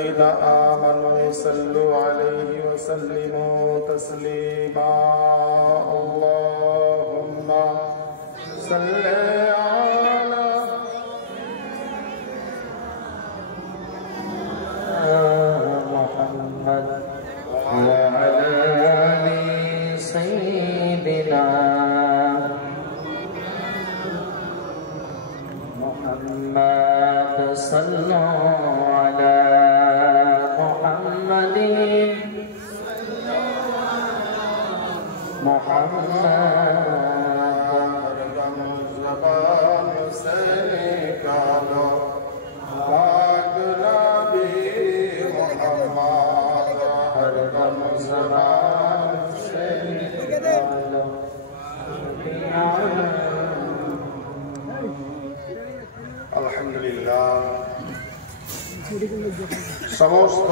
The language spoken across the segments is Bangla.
آمنوا صلوا عليه وسلموا تسليما اللهم صل على محمد وعلى آل سيدنا محمد صلى على محمد আলহামদুলিল্লাহ সমস্ত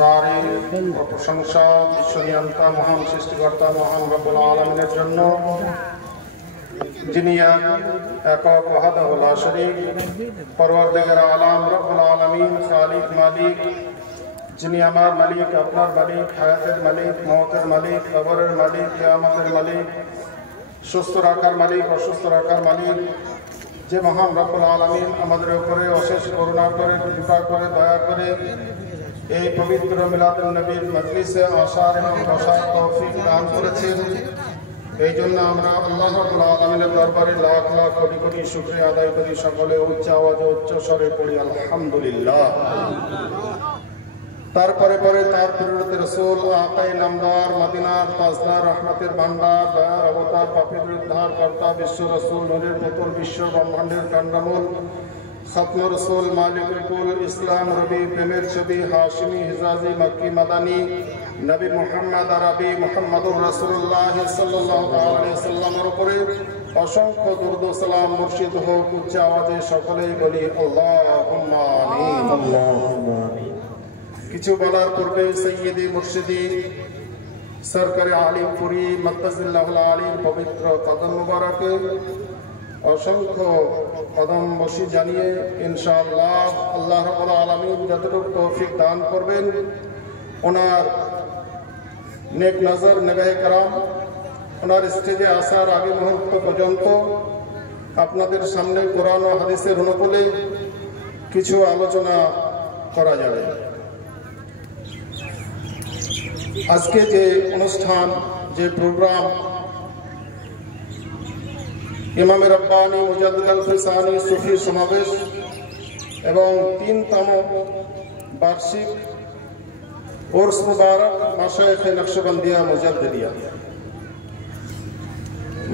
তারিফ ও প্রশংসা বিশ্বনিয়ন্তা মহান সৃষ্টিকর্তা মহান রব্বুল আলামিনের জন্য, যিনি একক ওয়াহদাহু লা শারীক, পরওয়ারদিগার আলাম রব্বুল আলামিন, খালিক মালিক, যিনি আমার মালিক, আপনার মালিক, হায়াতের মালিক, মওতের মালিক, কবরের মালিক, কিয়ামতের মালিক, সুস্থ রাখার মালিক, অসুস্থ রাখার মালিক, যে মহান রব্বুল আলামিন আমাদের উপরে অশেষ করুণা করে, কৃপা করে, দয়া করে এই পবিত্র মিলাদুন নবীর মজলিসে আসার এবং বসার তৌফিক দান করেছেন। এই জন্য আমরা আল্লাহ রাব্বুল আলামিনের দরবারে লাখ লাখ কোটি কোটি শুকরিয়া আদায় করি। সকলে উচ্চ আওয়াজে উচ্চ স্বরে পড়ি আলহামদুলিল্লাহ। তারপরে তার প্রেরিত রাসূল আকায়ে নামদার, মদিনার তাজদার, রহমতের ভান্ডার, দয়ার অবতার, পাপীর উদ্ধার কর্তা, বিশ্ব রাসূল, নূরের পুতুল, বিশ্ব ব্রহ্মাণ্ডের কান্ডামূল, খতম রাসূল, মালিকুল কুল, ইসলাম রবি, প্রেমের ছবি, হাশিমি, হিজাজি, মক্কি, মাদানী, নবী মুহাম্মদ আরবি মুহাম্মদুর রাসূলুল্লাহ সাল্লাল্লাহু আলাইহি ওয়াসাল্লামের উপরে অসংখ্য দরুদ ও সালাম মুর্শিদ হোক। উচ্চ আওয়াজে সকলেই বলি আল্লাহুম্মা আমিন। اللهم آمين। কিছু বলার পূর্বে সৈয়দি মুর্শিদি সরকারে আলিমপুরি মত্তাজিল্লাহুল আলীর পবিত্র কদম মুবারকে অসংখ্য কদম বসি জানিয়ে ইনশাআল্লাহ আল্লাহ রাব্বুল আলামিন যতটুকু তৌফিক দান করবেন, ওনার নেক নজর, নেগাহে কারাম, ওনার স্টেজে আসার আগে মুহূর্ত পর্যন্ত আপনাদের সামনে কোরআন ও হাদিসের অনুকূলে কিছু আলোচনা করা যাবে। আজকে যে অনুষ্ঠান, যে প্রোগ্রাম, ইমাম রব্বানি মুজাদ্দিদ আল ফিসানি সুফি সমাবেশ এবং ৩তম বার্ষিক উরস মুবারক মাশায়েখ নকশবন্দিয়া মুজাদ্দিদিয়া,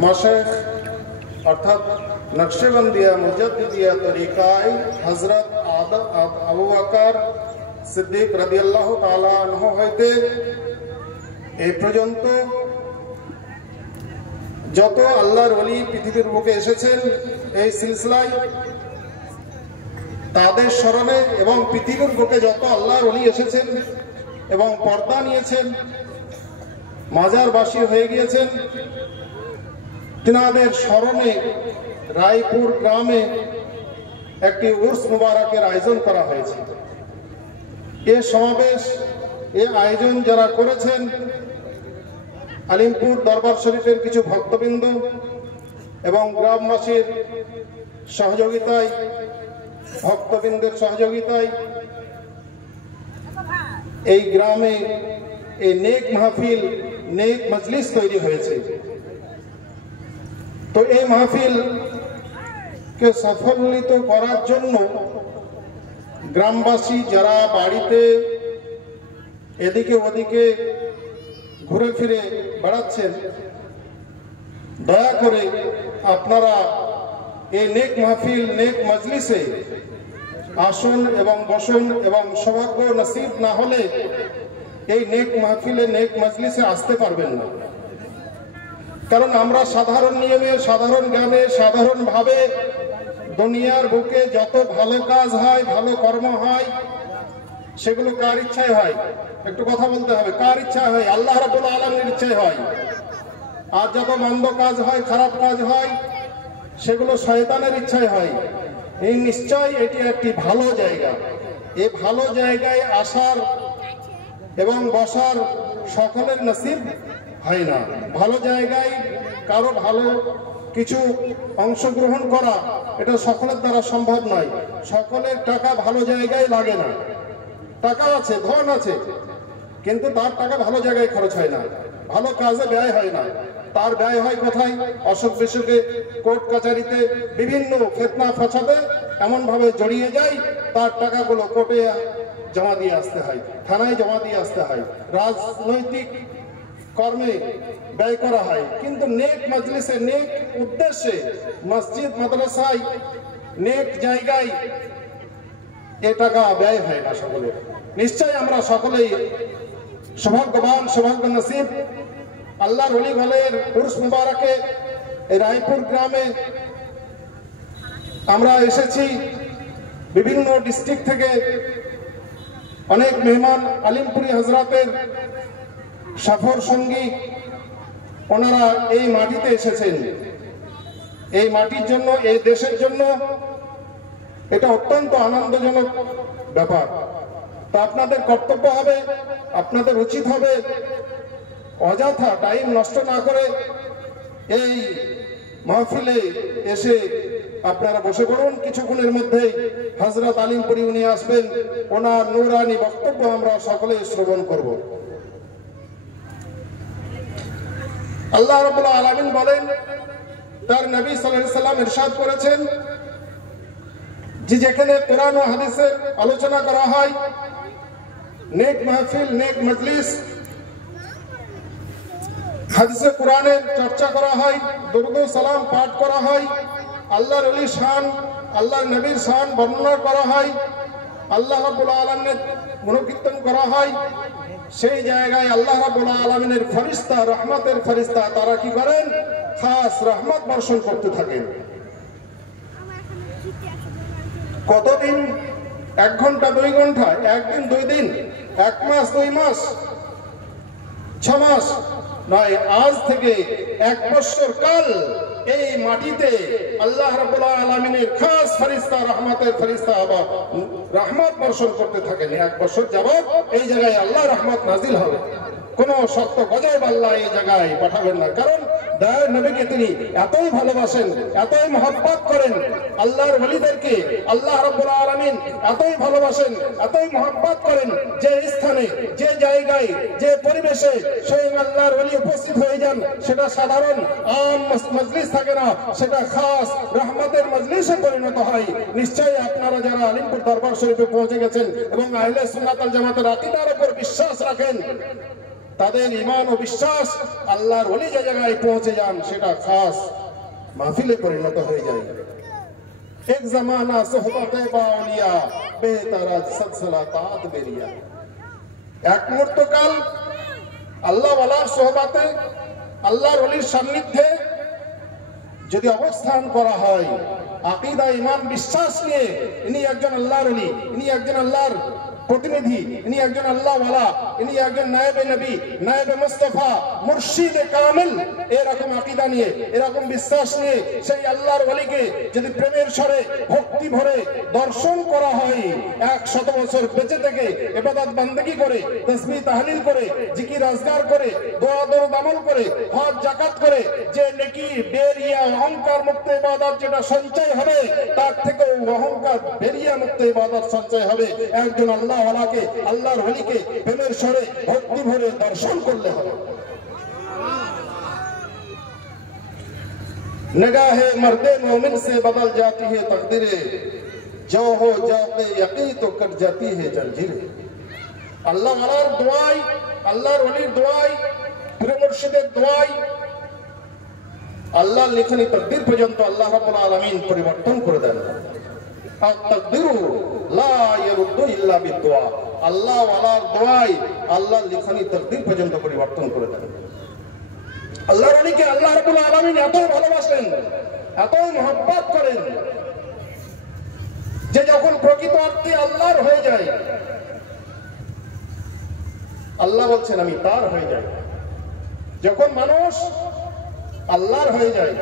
মাশায়েখ অর্থাৎ নকশবন্দিয়া মুজাদ্দিদিয়া তরিকায় হযরত আবু বকর সিদ্দিক রাদিয়াল্লাহু তাআলা আনহু হইতে এই পর্যন্ত যত আল্লাহর ওলি পৃথিবীর বুকে এসেছেন এই সিলসিলায়, তাদের স্মরণে এবং পৃথিবীর বুকে যত আল্লাহর ওলি এসেছেন এবং পর্দা নিয়েছেন, মাজারবাসী হয়ে গিয়েছেন, তিনাদের স্মরণে রায়পুর গ্রামে একটি উরস মুবারকের আয়োজন করা হয়েছে। এ সমাবেশ, এ আয়োজন যারা করেছেন, আলিমপুর দরবার শরীফের কিছু ভক্তবৃন্দ এবং গ্রামবাসীর সহযোগিতায়, ভক্তবৃন্দের সহযোগিতায় এই গ্রামে এই নেক মাহফিল, নেক মজলিস তৈরি হয়েছে। তো এই মাহফিলকে সফলিত করার জন্য গ্রামবাসী যারা বাড়িতে এদিকে ওদিকে ঘুরে ফিরে বেড়াচ্ছেন, দয়া করে আপনারা এই নেক মাহফিল, নেক মজলিসে আসুন এবং বসুন, এবং সৌভাগ্য নসিব না হলে এই নেক মাহফিলে, নেক মজলিসে আসতে পারবেন না। কারণ আমরা সাধারণ নিয়মে, সাধারণ জ্ঞানে, সাধারণভাবে দুনিয়ার বুকে যত ভালো কাজ হয়, ভালো কর্ম হয়, সেগুলো কার ইচ্ছায় হয়? একটু কথা বলতে হবে। কার ইচ্ছা হয়? আল্লাহ রাব্বুল আলামিনের ইচ্ছায় হয়। আর যত মন্দ কাজ হয়, খারাপ কাজ হয়, সেগুলো শয়তানের ইচ্ছায় হয়। এই নিশ্চয় এটি একটি ভালো জায়গা, এই ভালো জায়গায় আসার এবং বসার সকলের নসিব হয় না। ভালো জায়গায় কারো ভালো কিছু অংশগ্রহণ করা এটা সকলের দ্বারা সম্ভব নয়। সকলের টাকা ভালো জায়গায় লাগে না। টাকা আছে, ধন আছে, কিন্তু তার টাকা ভালো জায়গায় খরচ হয় না, ভালো কাজে ব্যয় হয় না। তার ব্যয় হয় কোথায়? অসুখ বিসুখে, কোর্ট কাছারিতে, বিভিন্ন ফিতনা ফাসাদে এমন ভাবে জড়িয়ে যায়, তার টাকাগুলো কোর্টে জমা দিয়ে আসতে হয়, থানায় জমা দিয়ে আসতে হয়, রাজনৈতিক কর্মে ব্যয় করা হয়। কিন্তু নেক মজলিসে, নেক উদ্দেশ্যে, মসজিদ মাদ্রাসায়, নেক জায়গায় এ টাকা ব্যয় হয় না সকলে। নিশ্চয় আমরা সকলেই সৌভাগ্যবান, সৌভাগ্য নসিব। আল্লাহর ওলি বলেন উরস মুবারকে রায়পুর গ্রামে আমরা এসেছি। বিভিন্ন ডিস্ট্রিক্ট থেকে অনেক মেহমান আলিমপুরি হজরতের সফর সঙ্গী, ওনারা এই মাটিতে এসেছেন। এই মাটির জন্য, এই দেশের জন্য এটা অত্যন্ত আনন্দজনক ব্যাপার। তা আপনাদের কর্তব্য হবে, আপনাদের উচিত হবে অযথা টাইম নষ্ট না করে এই মাহফিলে এসে আপনারা বসে পড়ুন। কিছুক্ষণের মধ্যে হযরত আলিমপুরি উনি আসবেন, ওনার নূরানি বক্তব্য আমরা সকলে শ্রবণ করব। আল্লাহ রাব্বুল আলামিন বলেন, তার নবী সাল্লাল্লাহু আলাইহি সাল্লাম ইরশাদ করেছেন যে যেখানে কোরআন ও হাদিসের আলোচনা করা হয়, নেক মাহফিল, নেক মজলিস, হাদিসে কোরআনের চর্চা করা হয়, দুরূদ ও সালাম পাঠ করা হয়, আল্লাহর ওলি শান, আল্লাহর নবীর শান বর্ণনা করা হয়, আল্লাহ রাব্বুল আলামিনের গুণকীর্তন করা হয়, সেই জায়গায় আল্লাহ রাব্বুল আলামিনের ফেরেশতা, রহমতের ফেরেশতা, তারা কি করেন? খাস রহমত বর্ষণ করতে থাকেন। কতদিন? 1 ঘন্টা, 2 ঘন্টা, 1 দিন, 2 দিন, 1 মাস, 2 মাস, 6 মাস নয়, আজ থেকে 1 বছর কাল এই মাটিতে আল্লাহ রাব্বুল আলামিনের খাস ফেরেশতা, রহমতের ফেরেশতা আবার রহমত বর্ষণ করতে থাকেন। 1 বছর যাবত এই জায়গায় আল্লাহ রহমত নাজিল হবে। কোন শক্ত গজব আল্লাহ এই জায়গায় পাঠাবেন না, কারণ দয়ার নবীকে তিনি এতই ভালোবাসেন, এতই মহব্বত করেন। আল্লাহর ওলিদেরকে আল্লাহ রাব্বুল আলামিন এতই ভালোবাসেন, এতই মহব্বত করেন, যে স্থানে, যে জায়গায়, যে পরিবেশে স্বয়ং আল্লাহর ওলি উপস্থিত হয়ে যান, সেটা সাধারণ আম মজলিস থাকে না, সেটা খাস রহমতের মজলিসে পরিণত হয়। নিশ্চয়ই আপনারা যারা আলিমপুর দরবার শরীফে পৌঁছে গেছেন এবং আহলে সুন্নাত ওয়াল জামাতের আকীদার উপর বিশ্বাস রাখেন, তাদের ঈমান ও বিশ্বাস আল্লাহর ওলি যে জায়গায় পৌঁছে যান সেটা খাস মাহফিলে পরিণত হয়ে যায়। এক জামানা সোহবতে বাউলিয়া বেতারাজ সদসলাতাত বেরিয়া। এক মুহূর্ত কাল আল্লাহ ওয়ালার সোহবতে, আল্লাহর ওলির সান্নিধ্যে যদি অবস্থান করা হয়, আকীদা, ঈমান, বিশ্বাস নিয়ে, ইনি একজন আল্লাহর ওলি, ইনি একজন আল্লাহর প্রতিনিধি, ইনি একজন আল্লাহ ওয়ালা, ইনি একজন নায়েবে নবী, নায়েবে মুস্তাফা, মুর্শিদে কামিল, এরকম আকীদা নিয়ে, এরকম বিশ্বাস নিয়ে সেই আল্লাহর ওলিকে যদি প্রেমের স্বরে, ভক্তি ভরে দর্শন করা হয়, 100 বছর বেঁচে থেকে ইবাদত বান্দেগি করে, তাসবিহ তাহলিল করে, জিকির আজকার করে, দোয়া দরুদ আমল করে, হজ যাকাত করে যে নেকি, বেরিয়া, অহংকার মুক্ত ইবাদত যেটা সঞ্চয় হবে, তার থেকে অহংকার বেরিয়া মুক্ত ইবাদত সঞ্চয় হবে। একজন আল্লাহ ওয়ালাকে, আল্লাহর ওলিকে প্রেমের স্বরে, ভক্তি ভরে দর্শন করলে হবে। निगाहे मर्दे मोमिन से बदल जाती है तकदीरे, जो हो जाते यकी तो कट जाती है जंजीरे। আল্লাহ ওয়ালার দোয়াই, আল্লাহর ওলির দোয়াই, পীর মুর্শিদের দোয়াই, আল্লাহর লেখনী তকদির পর্যন্ত আল্লাহ রাব্বুল আলামিন পরিবর্তন করে দেন। আর তাকদিরু লা ইয়ারুদ্দু ইল্লা বিদুআ। আল্লাহ ওয়ালার দোয়াই আল্লাহর লেখনী তকদির পর্যন্ত পরিবর্তন করে দেন। আল্লাহর ওলিকে আল্লাহ রাব্বুল আলামিন এতই ভালোবাসেন, এতই মহব্বত করেন, যে যখন প্রকৃত অর্থে আল্লাহর হয়ে যায়, আল্লাহ বলছেন আমি তার হয়ে যাই। যখন মানুষ আল্লাহর হয়ে যায়,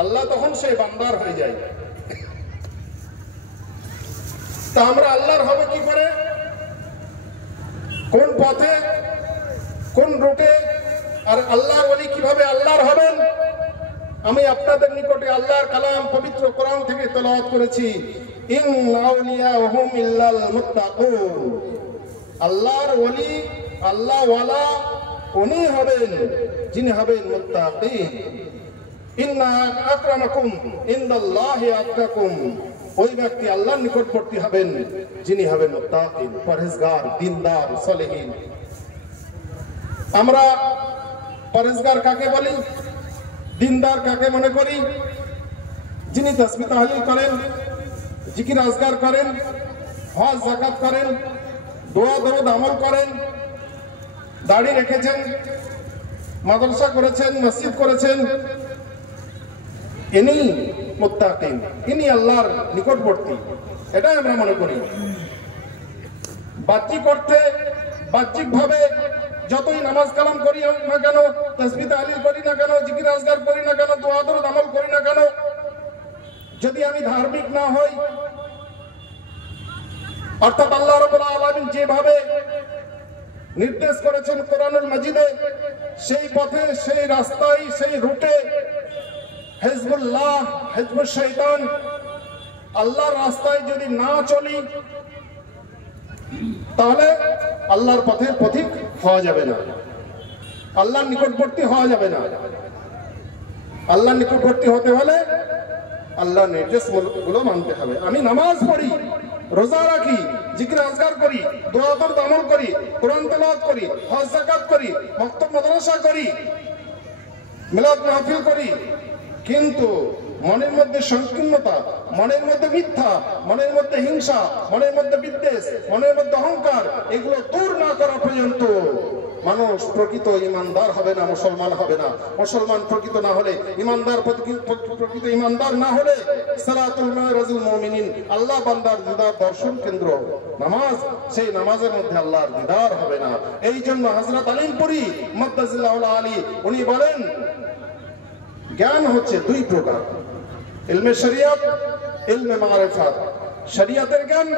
আল্লাহ তখন সে বান্দার হয়ে যায়। তা আমরা আল্লাহর হবে কি করে? কোন পথে, কোন রুটে? আর আল্লাহর ওলি কিভাবে আল্লাহর হবেন? আমি আপনাদের নিকটে আল্লাহর কালাম পবিত্র কোরআন থেকে তেলাওয়াত করেছি। ইন্না আউলিয়াহুম ইল্লাল মুত্তাকুন। আল্লাহর ওলি, আল্লাহ ওয়ালা উনি হবেন যিনি হবেন মুত্তাকিন। ইন্না আকরামাকুম ইনদাল্লাহি আতকাকুম। ওই ব্যক্তি আল্লাহর নিকটবর্তী হবেন যিনি হবেন মুত্তাকিন, পরহেজগার, দিনদার, সলেহিন। আমরা পরহেজগার কাকে বলি, দিনদার কাকে মনে করি? যিনি তাসবিহ তাহলিল করেন, জিকির আজগার করেন, হজ যাকাত করেন, দোয়া দরুদ আমল করেন, দাড়ি রেখেছেন, মাদ্রাসা করেছেন, মসজিদ করেছেন, ইনি মুত্তাকিন, ইনি আল্লাহর নিকটবর্তী, এটাই আমরা মনে করি। বাহ্যিক অর্থে, বাহ্যিকভাবে যতই নামাজ কালাম করি না কেন, তাসবিহ তাহলিল করি না কেন, জিকির আজগার করি না কেন, দোয়া দরুদ আমল করি না কেন, যদি আমি ধার্মিক না হই, অর্থাৎ আল্লাহ রাব্বুল আলামিন যেভাবে নির্দেশ করেছেন কোরআনুল মাজিদে, সেই পথে, সেই রাস্তায়, সেই রুটে হিজবুল্লাহ, হিজবুশ শয়তান, আল্লাহর রাস্তায় যদি না চলি, তাহলে আল্লাহর পথের পথিক হওয়া যাবে না, আল্লাহর নিকটবর্তী হওয়া যাবে না। আল্লাহর নিকটবর্তী হতে হলে আল্লাহর নির্দেশগুলো মানতে হবে। আমি নামাজ পড়ি, রোজা রাখি, জিকির আজগার করি, দোয়া দরুদ আমল করি, কোরআন তেলাওয়াত করি, হজ যাকাত করি, মক্তব মাদ্রাসা করি, মিলাদ মাহফিল করি, কিন্তু মনের মধ্যে সংকীর্ণতা, মনের মধ্যে মিথ্যা, মনের মধ্যে হিংসা, মনের মধ্যে বিদ্বেষ, মনের মধ্যে অহংকার, এগুলো দূর না করা পর্যন্ত মানুষ প্রকৃত ইমানদার হবে না, মুসলমান হবে না। মুসলমান প্রকৃত না হলে, ইমানদার প্রকৃত ইমানদার না হলে, সালাতুল মারাজুল মুমিনিন, আল্লাহ বান্দার দিদার দর্শন কেন্দ্র নামাজ, সেই নামাজের মধ্যে আল্লাহর দিদার হবে না। এই জন্য হযরত আলিমপুরি মাদ্দাজিল্লাহুল আলী উনি বলেন, জ্ঞান হচ্ছে দুই প্রকার, ইলমে শরিয়ত, ইলমে মারিফাত। শরিয়তের জ্ঞান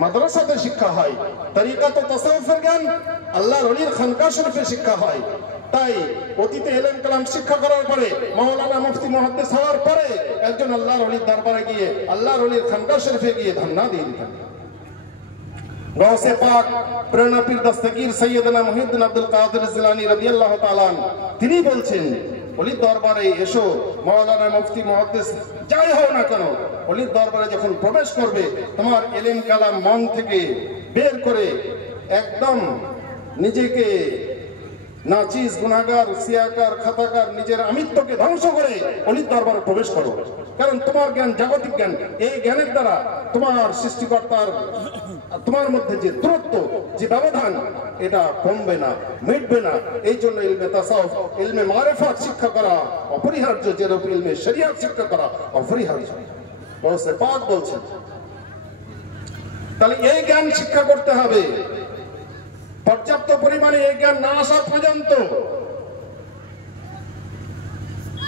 মাদ্রাসাতে শিক্ষা হয়, তরিকাত ও তাসাউফের জ্ঞান আল্লাহর ওলির খানকা শরীফে শিক্ষা হয়। তাই অতীতে ইলম কালাম শিক্ষা করার পরে, মাওলানা মুফতি মুহাদ্দিস হওয়ার পরে একজন আল্লাহর ওলির দরবারে গিয়ে, আল্লাহর ওলির খানকা শরীফে গিয়ে ধর্ণা দিয়ে দিতেন। গাউসে পাক প্রেরণা পীর দস্তগীর সৈয়দনা মুহিউদ্দিন আব্দুল কাদের জিলানী রাদিয়াল্লাহু তাআলা তিনি বলছেন, ওলির দরবারে এসো, মাওলানা মুফতি মুহাদ্দিস যাই হও না কেন, ওলির দরবারে যখন প্রবেশ করবে, তোমার ইলম কালাম মন থেকে বের করে একদম নিজেকে নাচিস, গুনাহগার, সিয়াকার, খাতাকার, নিজের আমিত্বকে ধ্বংস করে ওলির দরবারে প্রবেশ করো। কারণ তোমার জ্ঞান জাগতিক জ্ঞান, এই জ্ঞানের দ্বারা তোমার সৃষ্টিকর্তার, তোমার মধ্যে যে দূরত্ব, যে ব্যবধান, এটা কমবে না, মিটবে না। এই জন্য ইলমে তাসাউফ, ইলমে মারিফাত শিক্ষা করা অপরিহার্য, যেরকম ইলমে শরিয়ত শিক্ষা করা অপরিহার্য। গাউসে পাক বলছেন, তাহলে এই জ্ঞান শিক্ষা করতে হবে। পর্যাপ্ত পরিমাণে এই জ্ঞান না আসা পর্যন্ত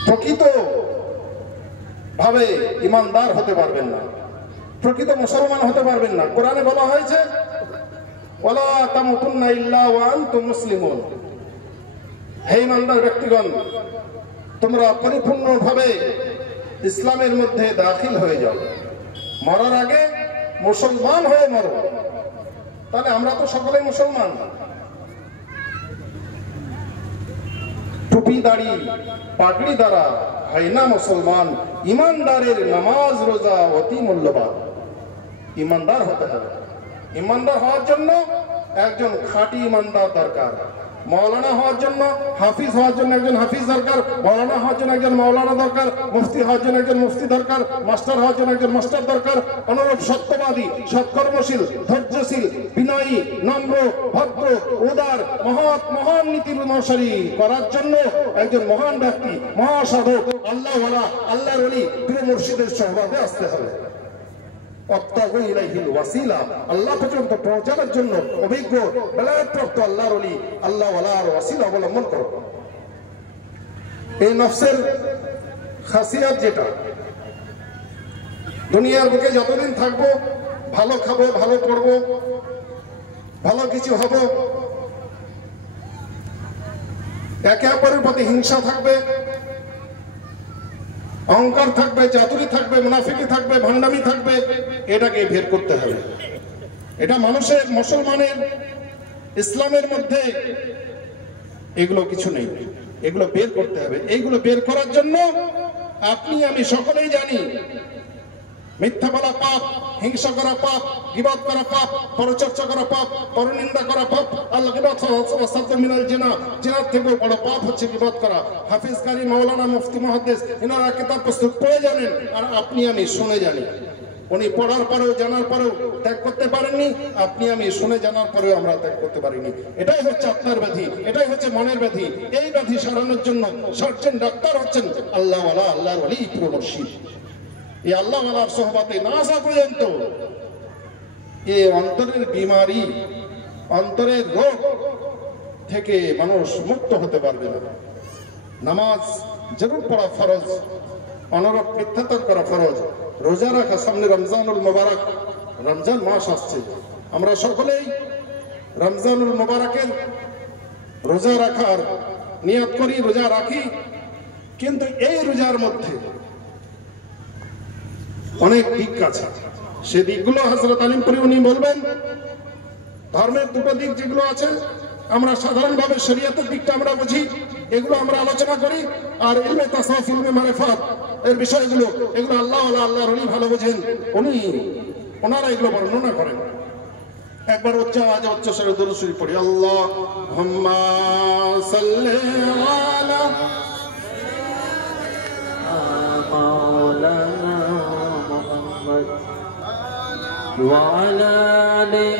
প্রকৃত ভাবে ইমানদার হতে পারবেন না, প্রকৃত মুসলমান হতে পারবেন না। কোরআনে বলা হয়েছে, ওয়ালা তামুতুন্না ইল্লা ওয়া আনতুম মুসলিমুন। হে ইমানদার ব্যক্তিগণ, তোমরা পরিপূর্ণভাবে ইসলামের মধ্যে দাখিল হয়ে যাও, মরার আগে মুসলমান হয়ে মরো। তাহলে আমরা তো সকলেই মুসলমান। টুপি দাড়ি পাগড়ি দ্বারা হয় না মুসলমান, ইমানদারের নামাজ রোজা অতি মূল্যবান। ইমানদার হতে হবে। ইমানদার হওয়ার জন্য একজন খাঁটি ইমানদার দরকার। মৌলানা হওয়ার জন্য, হাফিজ হওয়ার জন্য একজন হাফিজ দরকার, মৌলানা হওয়ার জন্য একজন মৌলানা দরকার, মুফতি হওয়ার জন্য একজন মুফতি দরকার, মাস্টার হওয়ার জন্য একজন মাস্টার দরকার। অনুরূপ সত্যবাদী, সৎকর্মশীল, ধৈর্যশীল, বিনয়ী, নম্র, ভদ্র, উদার, মহৎ, মহান নীতির অনুসারী করার জন্য একজন মহান ব্যক্তি, মহাসাধক, আল্লাহওয়ালা, আল্লাহর ওলি, পীর মুর্শিদের সহবাদে আসতে হবে। আল্লাহ পর্যন্ত পৌঁছানোর জন্য অভিজ্ঞ, বেলায়েতপ্রাপ্ত আল্লাহর ওলি, আল্লাহওয়ালার ওয়াসিলা অবলম্বন করো। এই নফসের খাসিয়াত যেটা, দুনিয়ার বুকে যতদিন থাকবো ভালো খাবো, ভালো পড়বো, ভালো কিছু হব, একে অপরের প্রতি হিংসা থাকবে, অহংকার থাকবে, চাতুরি থাকবে, মুনাফিকি থাকবে, ভণ্ডামি থাকবে। এটাকে বের করতে হবে। এটা মানুষের, মুসলমানের, ইসলামের মধ্যে এগুলো কিছু নেই। এগুলো বের করতে হবে। এইগুলো বের করার জন্য আপনি আমি সকলেই জানি মিথ্যা বলা পাপ, হিংসা করা পাপ, গীবত করা পাপ, পরচর্চা করা পাপ, পরনিন্দা করা পাপ। আল্লাহ গীবত মিনাল জিনা, জিনার থেকেও বড় পাপ হচ্ছে গীবত করা। হাফিজ কারি, মাওলানা, মুফতি, মুহাদ্দিস এনারা কিতাব পুস্তক পড়ে জানেন, আর আপনি আমি শুনে জানি। উনি পড়ার পরেও, জানার পরেও ত্যাগ করতে পারেননি, আপনি আমি শুনে জানার পরেও আমরা ত্যাগ করতে পারিনি। এটাই হচ্ছে আত্মার ব্যাধি, এটাই হচ্ছে মনের ব্যাধি। এই ব্যাধি সারানোর জন্য সার্জন ডাক্তার হচ্ছেন আল্লাহওয়ালা, আল্লাহর ওলি, পুরো মুর্শিদ। এই আল্লাহওয়ালার সোহবতে না আসা পর্যন্ত এই অন্তরের বিমারি, অন্তরের রোগ থেকে মানুষ মুক্ত হতে পারবে না। নামাজ জরুর পড়া ফরজ, অনরব মিথ্যাচার করা ফরজ, রোজা রাখা, সামনে রমজানুল মুবারক, রমজান মাস আসছে, আমরা সকলেই রমজানুল মুবারকের রোজা রাখার নিয়ত করি, রোজা রাখি। কিন্তু এই রোজার মধ্যে অনেক দিক আছে, সে দিকগুলো হযরত আলিমপুরি উনি বলবেন। ধর্মের দুটো দিক যেগুলো আছে, আমরা সাধারণভাবে শরীয়তের দিকটা আমরা বুঝি, এগুলো আমরা আলোচনা করি। আর ইলমে তাসাউফ, ইলমে মারিফাত এর বিষয়গুলো, এগুলো আল্লাহওয়ালা, আল্লাহর ওলি ভালো বোঝেন, ওনারা এগুলো বর্ণনা করেন। একবার উচ্চ আওয়াজে উচ্চ স্বরে দুরূদ শরীফ পড়ি। আল্লাহুম্মা সাল্লি আলা মাওলানা মুহাম্মদ ওয়া আলা আলি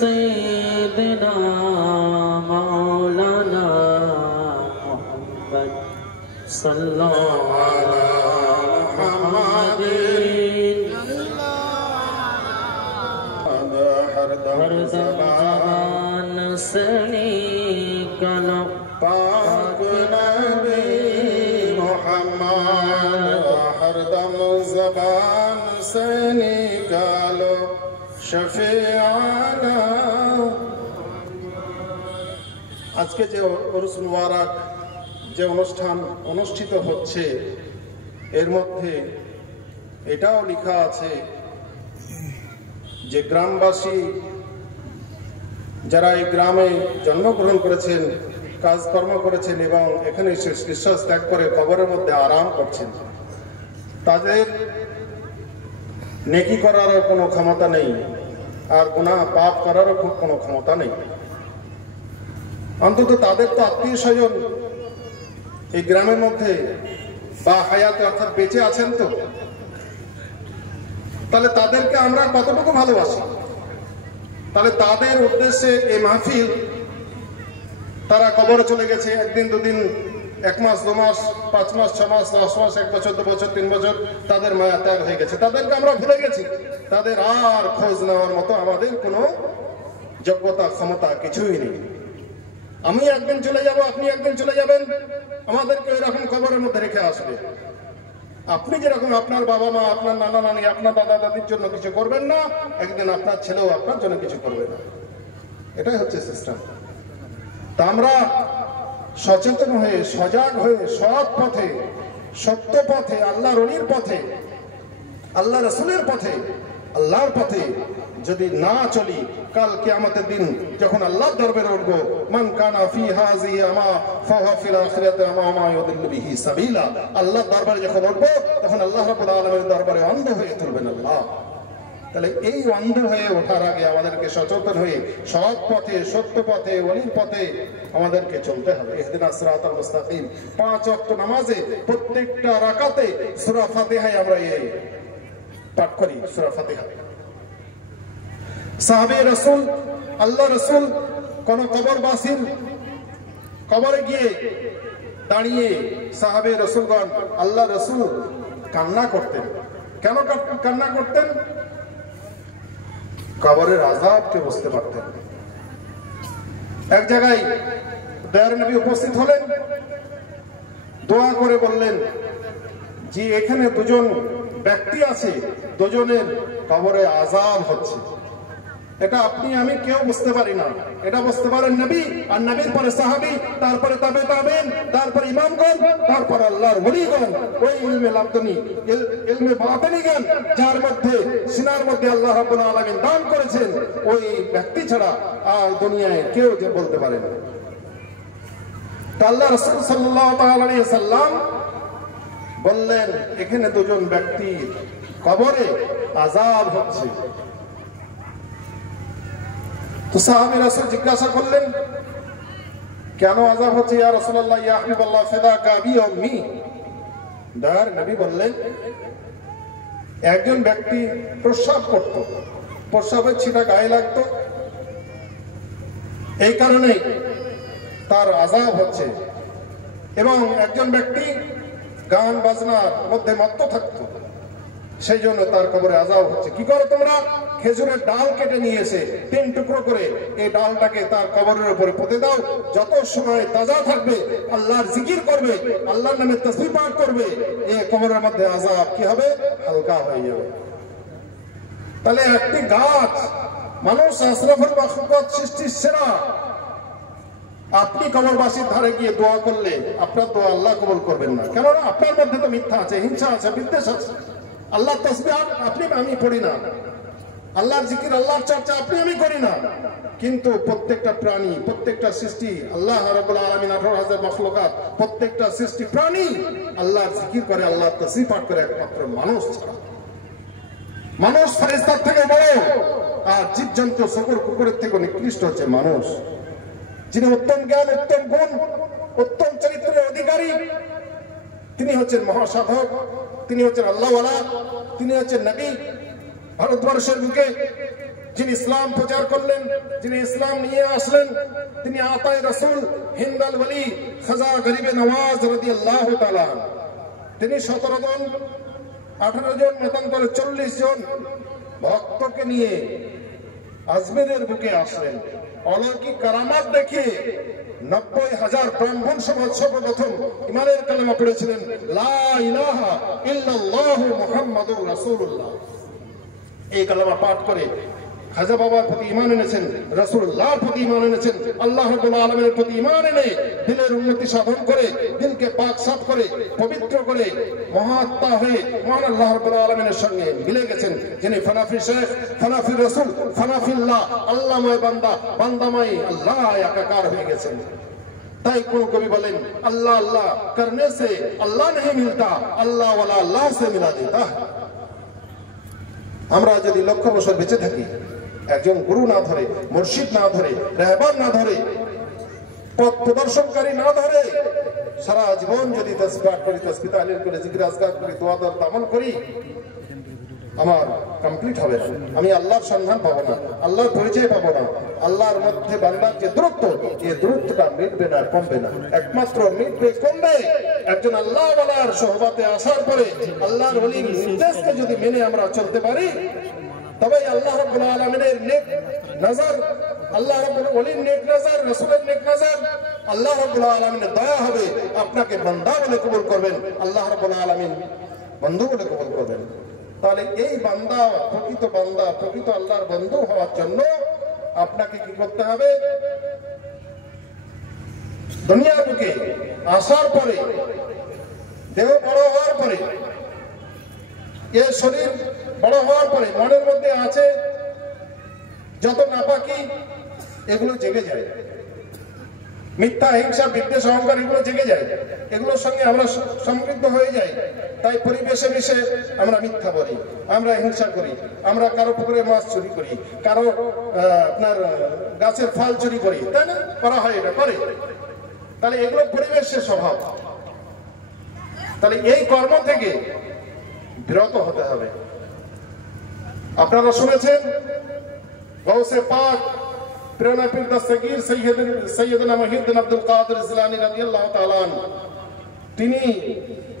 সাইয়্যিদিনা মাওলানা মুহাম্মদ সাল্লাল্লাহু আলা মুহাম্মাদিন हर ज़बान से निकलो पाक नबी मोहम्मद, हर दम ज़बान से निकालो शफीआना। আজকে যে উরুস মুবারক, যে অনুষ্ঠান অনুষ্ঠিত হচ্ছে, এর মধ্যে এটাও লেখা আছে যে গ্রামবাসী যারা এই গ্রামে জন্মগ্রহণ করেছেন, কাজকর্ম করেছেন এবং এখানে নিঃশ্বাস ত্যাগ করে কবরের মধ্যে আরাম করছেন, তাদের নেকি করারও কোনো ক্ষমতা নেই, আর গুনাহ পাপ করারও কোনো ক্ষমতা নেই। অন্তত তাদের তো আত্মীয় স্বজন এই গ্রামের মধ্যে বা হায়াতে অর্থাৎ বেঁচে আছেন, তো তাহলে তাদেরকে আমরা কতটুকু ভালোবাসি? তাহলে তাদের উদ্দেশ্যে এই মাহফিল, তারা কবরে চলে গেছে, একদিন, দুদিন, 1 মাস, 2 মাস, 5 মাস, 6 মাস, 10 মাস, 1 বছর, 2 বছর, 3 বছর, তাদের মায়া ত্যাগ হয়ে গেছে, তাদেরকে আমরা ভুলে গেছি। তাদের আর খোঁজ নেওয়ার মতো আমাদের কোনো যোগ্যতা, ক্ষমতা কিছুই নেই। আমি একদিন চলে যাব, আপনি একদিন চলে যাবেন, আমাদেরকে এরকম কবরের মধ্যে রেখে আসবে। আপনি যেরকম আপনার বাবা মা, আপনার নানা নানি, আপনার দাদা দাদির জন্য কিছু করবেন না, একদিন আপনার ছেলেও আপনার জন্য কিছু করবে না। এটাই হচ্ছে সিস্টেম। তা আমরা সচেতন হয়ে, সজাগ হয়ে, সৎ পথে, সত্য পথে, আল্লাহর ওলির পথে, আল্লাহ রাসূলের পথে, আল্লাহর পথে যদি না চলি, কাল কিয়ামতের দিন যখন আল্লাহর দরবারে উঠব, মান কানা ফি হাযিহি আমা ফাহুয়া ফিল আখিরাতি আমা মা ইউদিল্লু বিহি সাবিলা। আল্লাহর দরবারে যখন উঠব, তখন আল্লাহ রাব্বুল আলামিনের দরবারে অন্ধ হয়ে তুলবেন আল্লাহ। তাহলে এই অন্ধ হয়ে ওঠার আগে আমাদেরকে সচেতন হয়ে সৎ পথে, সত্য পথে, ওলির পথে আমাদেরকে চলতে হবে। ইহদিনাস সিরাতাল মুস্তাকিম। 5 ওয়াক্ত নামাজে প্রত্যেকটা রাকাতে সূরা ফাতিহায় আমরা এই পাঠ করি, সূরা ফাতিহা। সাহাবে রাসূল, আল্লাহ রাসূল কোন কবরবাসীর কবরে গিয়ে দাঁড়িয়ে সাহাবে রাসূলগণ, আল্লাহ রাসূল কান্না করতেন। কেন কান্না করতেন? কবরের আযাবকে বুঝতে পারতেন। এক জায়গায় দয়ার নবী উপস্থিত হলেন, দোয়া করে বললেন যে এখানে দুজন ব্যক্তি আছে, দুজনের কবরে আযাব হচ্ছে। এটা আপনি আমি কেউ বুঝতে পারি না, এটা বুঝতে পারেন নবী, আর নবীর পরে সাহাবী, তারপরে তাবে তাবেঈন, তারপরে ইমামগণ, তারপরে আল্লাহর ওলিগণ। ওই ইলমে লাদুনী, ইলমে বাতিনী জ্ঞান যার মধ্যে সিনার মধ্যে আল্লাহ রাব্বুল আলামিন দান করেছেন, ওই ব্যক্তি ছাড়া আর দুনিয়ায় কেউ যে বলতে পারে না। তো আল্লাহ রাসূল সাল্লাল্লাহু তাআলা আলাইহি সাল্লাম বললেন এখানে দুজন ব্যক্তি কবরে আযাব হচ্ছে। তো সাহাবী রাসূল জিজ্ঞাসা করলেন কেন আযাব হচ্ছে ইয়া রাসূলুল্লাহ, ইয়া হাবিবাল্লাহ, ফাদাকা বি উম্মি। দয়ার নবী বললেন একজন ব্যক্তি প্রস্রাব করত, প্রস্রাবের ছিটা গায়ে লাগতো, এই কারণে তার আযাব হচ্ছে। এবং একজন ব্যক্তি গান বাজনার মধ্যে মত্ত থাকতো, সেই জন্য তার কবরে আযাব হচ্ছে। কি করো তোমরা? খেজুরের ডাল কেটে নিয়ে এসে 3 টুকরো করে এই ডালটাকে তার কবরের উপরে পুঁতে দাও, যত সময় তাজা থাকবে আল্লাহর জিকির করবে, আল্লাহর নামে তাসবিহ পাঠ করবে, এই কবরের মধ্যে আযাব কি হবে? হালকা হয়ে যাবে। তাহলে একটি গাছ, মানুষ আশরাফুল মাখলুকাত, সৃষ্টির সেরা, আপনি কবরবাসীর ধারে গিয়ে দোয়া করলে আপনার দোয়া আল্লাহ কবুল করবেন না। কেননা আপনার মধ্যে তো মিথ্যা আছে, হিংসা আছে, বিদ্বেষ আছে। আল্লাহর তাসবিহ আপনি আমি পড়ি না, আল্লাহর জিকির আল্লাহর চর্চা আপনি আমি করি না, কিন্তু প্রত্যেকটা প্রাণী, প্রত্যেকটা সৃষ্টি, আল্লাহ রাব্বুল আলামিন 18,000 মাখলুকাত, প্রত্যেকটা সৃষ্টি প্রাণী আল্লাহর জিকির করে, আল্লাহর তাসবিহ পাঠ করে, একমাত্র মানুষ ছাড়া। মানুষ ফেরেশতার থেকে বড়, আর জীবজন্তু শকুর কুকুরের থেকে নিকৃষ্ট হচ্ছে মানুষ। যিনি উত্তম জ্ঞান, উত্তম গুণ, উত্তম চরিত্রের অধিকারী, তিনি হচ্ছেন মহাসাধক, তিনি হচ্ছেন আল্লাহওয়ালা, তিনি হচ্ছেন নবী। ভারতবর্ষের বুকে যিনি ইসলাম প্রচার করলেন, যিনি ইসলাম নিয়ে আসলেন, তিনি আতায়ে রাসূল, হিন্দাল ওয়ালি, খাজা গরিবে নওয়াজ রাদিয়াল্লাহু তাআলা। তিনি 17 জন, 18 জন, মতান্তরে 40 জন ভক্তকে নিয়ে আজমিরের বুকে আসলেন। অলৌকিক কারামাত দেখে 90,000 ব্রাহ্মণ সমাজ সর্বপ্রথম ইমানের কালেমা পড়েছিলেন, লা ইলাহা ইল্লাল্লাহু মুহাম্মাদুর রাসূলুল্লাহ। এই কালেমা পাঠ করে খাজা বাবার প্রতি ঈমান এনেছেন, রাসূলুল্লাহর প্রতি ঈমান এনেছেন, আল্লাহ রাব্বুল আলামিনের প্রতি ঈমান এনে দিলের উন্নতি সাধন করে, দিলকে পাক সাফ করে, পবিত্র করে, মহাত্মা হয়ে মহান আল্লাহ রাব্বুল আলামিনের সঙ্গে মিলে গেছেন। যিনি ফানাফি শেখ, ফানাফি রাসূল, ফানাফিল্লাহ, আল্লাহময় বান্দা, বান্দাময় আল্লাহ একাকার হয়ে গেছেন। তাই কোন কবি বলেন, আল্লাহ আল্লাহ করনে সে আল্লাহ नहीं मिलता, আল্লাহ ওয়ালা আল্লাহ से मिला देता। আমরা যদি লক্ষ বছর বেঁচে থাকি, একজন গুরু না ধরে, মুর্শিদ না ধরে, রাহবার না ধরে, পথ প্রদর্শনকারী না ধরে, সারা জীবন যদি তাসবিহ করি, তাসবিহ তাহলিল করে, জিকির আজকার করি, দোয়া দরদ আমল করি, আমার কমপ্লিট হবে না। আমি আল্লাহর সন্ধান পাবো না, আল্লাহর পরিচয় পাবো না। আল্লাহর মধ্যে বান্দার যে দূরত্ব, এই দূরত্বটা মিটবে না, কমবে না। একমাত্র মিটবে, কমবে একজন আল্লাহওয়ালার সোহবতে আসার পরে। আল্লাহর ওলির নির্দেশকে যদি মেনে আমরা চলতে পারি, তবে আল্লাহ রাব্বুল আলামিনের নেক নজর, আল্লাহ রাব্বুল ওলির নেক নজর, রাসূলের নেক নজর, আল্লাহ রাব্বুল আলামিনের দয়া হবে, আপনাকে বান্দা বলে কবুল করবেন, আল্লাহ রাব্বুল আলামিন বন্ধু বলে কবুল করবেন। তাহলে এই বান্দা, প্রকৃত আল্লাহর বন্ধু হওয়ার জন্য আপনাকে কি করতে হবে? দুনিয়ার বুকে আসার পরে, দেহ বড় হওয়ার পরে, এ শরীর বড় হওয়ার পরে মনের মধ্যে আছে যত নাপাকি, এগুলো জেগে যায়। মিথ্যা, হিংসা, বিদ্বেষ, অহংকার, এগুলো জেগে যায়, এগুলোর সঙ্গে আমরা সমৃদ্ধ হয়ে যাই। তাই পরিবেশে মিশে আমরা মিথ্যা বলি, আমরা হিংসা করি, আমরা কারো পুকুরে মাছ চুরি করি, কারো আপনার গাছের ফল চুরি করি, তাই না? করা হয়, এটা করে। তাহলে এগুলো পরিবেশের স্বভাব। তাহলে এই কর্ম থেকে বিরত হতে হবে। আপনারা শুনেছেন গৌসে পাক প্রেরণা পীর দস্তগীর সৈয়দনা মুহিউদ্দিন আব্দুল কাদের জিলানী রাদিয়াল্লাহু তাআলা আনহু, তিনি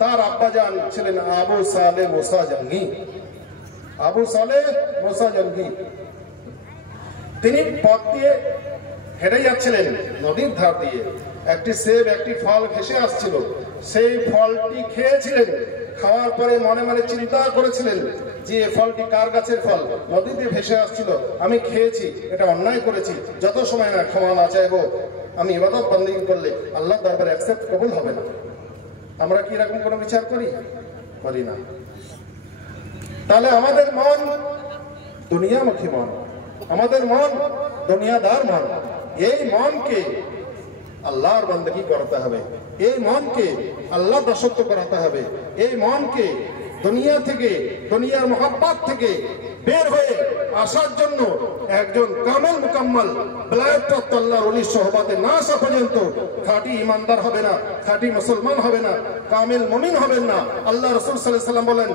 তার আব্বাজান ছিলেন আবু সালেহ মুসা জঙ্গি। আবু সালেহ মুসা জঙ্গি তিনি পথ দিয়ে হেঁটে যাচ্ছিলেন নদীর ধার দিয়ে, একটি সেব একটি ফল ভেসে আসছিল, সেই ফলটি খেয়েছিলেন। খাওয়ার পরে মনে মনে চিন্তা করেছিলেন যে এই ফলটি কার গাছের ফল, নদীতে ভেসে আসছিল, আমি খেয়েছি, এটা অন্যায় করেছি, যত সময় না ক্ষমা না চাইবো আমি ইবাদত বন্দেগী করলে আল্লাহ দরবারে অ্যাকসেপ্ট কবুল হবে না। আমরা কি এরকম কোনো বিচার করি না। তাহলে আমাদের মন দুনিয়ামুখী মন, আমাদের মন দুনিয়াদার মন। এই মনকে আল্লাহর বন্দেগী করতে হবে, এই মনকে আল্লাহ দাসত্ব করাতে হবে, এই মনকে দুনিয়া থেকে, দুনিয়ার মহব্বত থেকে বের হয়ে আসার জন্য একজন কামেল মুকাম্মাল বেলায়েতপ্রাপ্ত আল্লাহর ওলির সোহবতে না আসা পর্যন্ত খাঁটি ইমানদার হবে না, খাঁটি মুসলমান হবে না, কামেল মুমিন হবেন না। আল্লাহ রাসূল সাল্লাল্লাহু আলাইহি ওয়াসাল্লাম বলেন,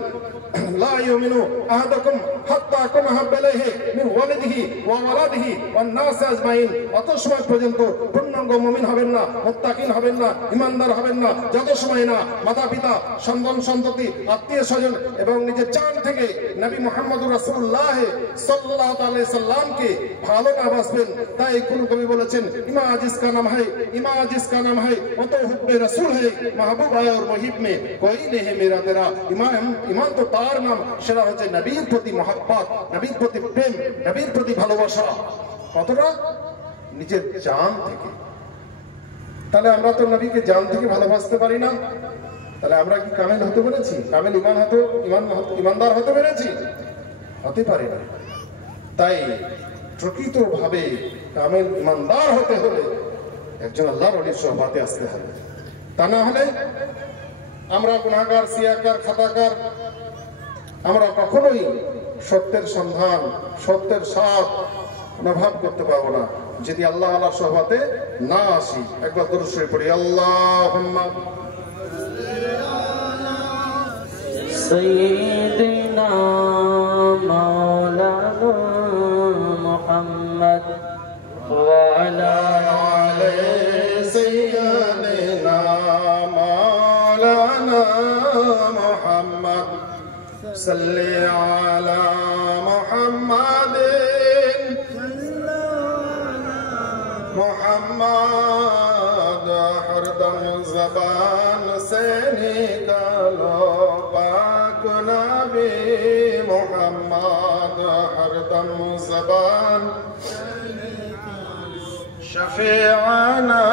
লা ইউমিনু আহাদুকুম হাত্তা আকুনা হাব্বা ইলাইহি মিন ওয়ালিদিহি ওয়া ওয়ালাদিহি ওয়ান নাস আজমাইন। অত সময় পর্যন্ত পূর্ণাঙ্গ মুমিন হবেন না, মুত্তাকিন হবেন না, ইমানদার হবেন না, যত সময় না মাতা পিতা, সন্তান সন্ততি, আত্মীয় স্বজন এবং নিজের জান থেকে নবী মুহাম্মদুর রাসূলুল্লাহ সাল্লাল্লাহু আলাইহি সাল্লামকে ভালো না বাসবেন। তাই কোন কবি বলেছেন, ইমা জিসকা নাম है वो तो हुब्बे रसूल है, महबूब आया और मुहिब में कोई नहीं है मेरा तेरा। ইমান তো তার নাম, সেটা হচ্ছে নবীর প্রতি মহব্বত, নবীর প্রতি প্রেম, নবীর প্রতি ভালোবাসা। কতটা? নিজের জান থেকে। তাহলে আমরা তো নবীকে জান থেকে ভালোবাসতে পারি না, তাহলে আমরা কি কামেল হতে পেরেছি? কামেল ইমানদার হতে পেরেছি? হতে পারি না। তাই প্রকৃতভাবে কামেল ইমানদার হতে হলে একজন আল্লাহর ওলির সোহবতে আসতে হবে। তা না হলে আমরা গুনাহগার, সিয়াকার, খাতাকার, আমরা কখনোই সত্যের সন্ধান, সত্যের স্বাদ অনুভব করতে পারবো না যদি আল্লাহ আল্লাহর সোহবতে না আসি। একবার দরুদ শরীফ পড়ি, আল্লাহুম্মা সাইয়্যিদিনা মাওলানা মুহাম্মদ ওয়া আলা আলি সাইয়্যিদিনা মাওলানা মুহাম্মদ সাল্লি আলা মুহাম্মাদিন মুহাম্মদ হরদম জবান সে নিকালো পাক নবী মুহাম্মদ হরদম জবান শফিআনা।